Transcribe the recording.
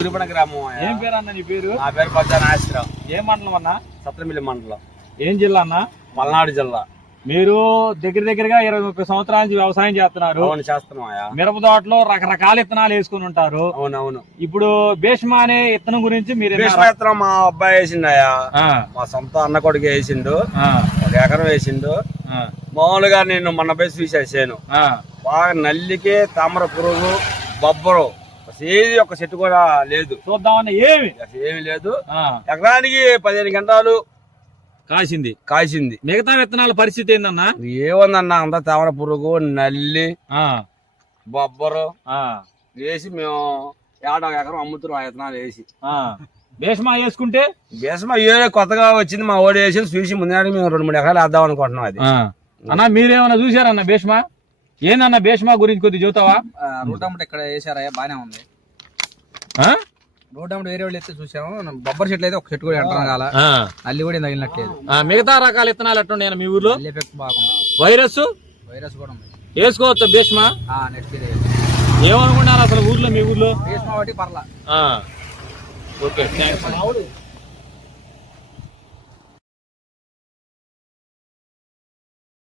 తిరుపతి గ్రామం. ఏం పేరు అన్న నీ పేరు? నా పేరు పద్దాన ఆశ్రం ఏ మండలం అన్న? సత్రమిల్లి మండలం. ఏం జిల్లా అన్న? పల్నాడు జిల్లా. మీరు దగ్గర దగ్గరగా ఇరవై ముప్పై సంవత్సరాల నుంచి వ్యవసాయం చేస్తున్నారు. అవును చేస్తున్నాం అయ్యా. మిరప తోటలో రకరకాల విత్తనాలు వేసుకుని ఉంటారు. అవును అవును ఇప్పుడు భీష్మ అనే విత్తనం గురించి మీరు మా అబ్బాయి వేసిండు అయ్యా. ఆ, మా సొంత అన్న కొడుకు వేసిండు. ఒక ఎకరం వేసిండు. మామూలుగా నేను మొన్న పోయి చూసేసాను. బాగా నల్లికి తామర పురుగు బొబ్బరు. ఏది ఒక చెట్టు కూడా లేదు. చూద్దామన్న ఏమి? అసలు ఏమీ లేదు. ఎకరానికి పదిహేను గంటలు కాసింది. కాసింది. మిగతా విత్తనాల పరిస్థితి ఏందన్నా? ఏముందన్న అంతా తామర పురుగు నల్లి బొబ్బరు వేసి మేము ఏడా ఎకరం అమ్ముతున్నాం ఆ విత్తనాలు వేసి. భీష్మ వేసుకుంటే? బేసమ ఏ కొత్తగా వచ్చింది మా ఓడి వేసి చూసి ముందు మేము రెండు మూడు ఎకరాలు వేద్దాం అనుకుంటున్నాం అది. అన్న మీరేమన్నా చూసారన్న భీష్మ? ఏందన్న భీష్మ గురించి కొద్ది చెబుతావా? రోడ్ అమ్మట ఇక్కడ వేసారయ్యా బానే ఉంది. ఆ? రోడ్ అమ్మట వేరే వాళ్ళు అయితే చూసాము. బొబ్బర్ చెట్లు అయితే ఒక చెట్టు కూడా ఎంటర్ కాల. ఆ. నల్లి కూడా తగిలినట్లేదు. మిగతా రకాల విత్తనాలు ఎట్లున్నాయన్న మీ ఊర్లో? ఎఫెక్ట్ బాగుంది. వైరస్? వైరస్ కూడా ఉంది. వేసుకోవచ్చు భీష్మ? నెట్ ఏమనుకున్నారు అసలు ఊర్లో మీ ఊర్లో? వేసిన ఒకటి పర్లా. Okay thanks